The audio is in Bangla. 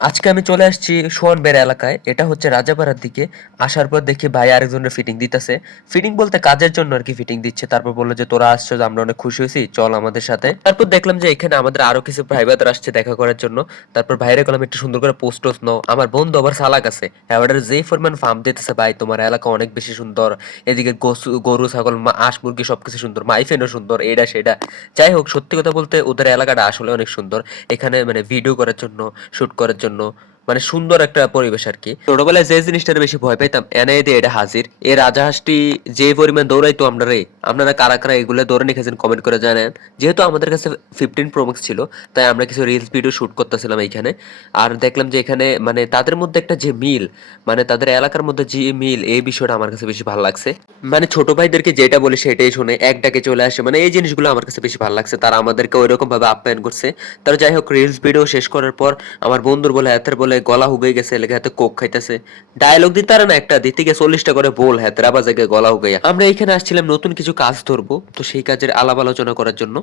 আজকে আমি চলে আসছি সোয়ানবেড়া এলাকায়। এটা হচ্ছে রাজাপাড়ার দিকে। আসার পর দেখি ভাই আরেকজনের ফিটিং দিতেছে। ফিটিং বলতে কাজের জন্য আরকি ফিটিং দিচ্ছে। তারপর বলল যে, "তোরা আসছো, আমরা অনেক খুশি হইছি। চল আমাদের সাথে।" তারপর দেখলাম যে এখানে আমাদের আরো কিছু ভাই ব্রাদার আসছে দেখা করার জন্য। তারপর ভাইরে বললাম, "একটু সুন্দর করে পোজ টোজ নাও।" আমার বন্ধু আবার চালাক আছে। এবারে যেই পরিমাণ ফার্ম দিতেছে, "ভাই তোমার এলাকা অনেক বেশি সুন্দর। এদিকে গরু, ছাগল, হাঁস, মুরগি সবকিছু সুন্দর। মাইফেনও সুন্দর।" এটা সেটা। যাই হোক, সত্যি কথা বলতে ওদের এলাকাটা আসলে অনেক সুন্দর। এখানে মানে ভিডিও করার জন্য, শুট করার জন্য মানে সুন্দর একটা পরিবেশ আরকি। ছোটবেলায় যে জিনিসটার বেশি ভয় পাইতাম এনে দিয়ে এটা হাজির। এই রাজাহাঁসটি যে পরিমাণ দৌড়াইতো আপনারা কারা কারা এগুলো দৌড়ে নিয়েছেন কমেন্ট করে জানেন। যেহেতু আমাদের কাছে 15 প্রো ম্যাক্স ছিল, তাই আমরা কিছু রিলস ভিডিও শুট করতেছিলাম এইখানে। আর দেখলাম যে এখানে মানে তাদের মধ্যে একটা যে মিল, মানে তাদের এলাকার মধ্যে যে মিল, এই বিষয়টা আমার কাছে বেশি ভালো লাগছে। মানে ছোট ভাইদেরকে যেটা বলি সেটাই শুনে, এক ডাকে চলে আসে। মানে এই জিনিসগুলো আমার কাছে বেশি ভালো লাগছে। তারা আমাদেরকে ঐরকম ভাবে আপ্যায়ন করছে। তারা যাই হোক, রিলস ভিডিও শেষ করার পর আমার বন্ধুর বলে হাতের বলে গলা হুগে গেছে, লেগে হাতে কোক খাইতেছে। ডায়লগ দিতে পারে না, একটা দিতে গিয়ে 40টা করে বল হাতের আবার জায়গায় গলা হুগাইয়া। আমরা এখানে আসছিলাম নতুন কিছু কাজ ধরবো, তো সেই কাজের আলাপ আলোচনা করার জন্য।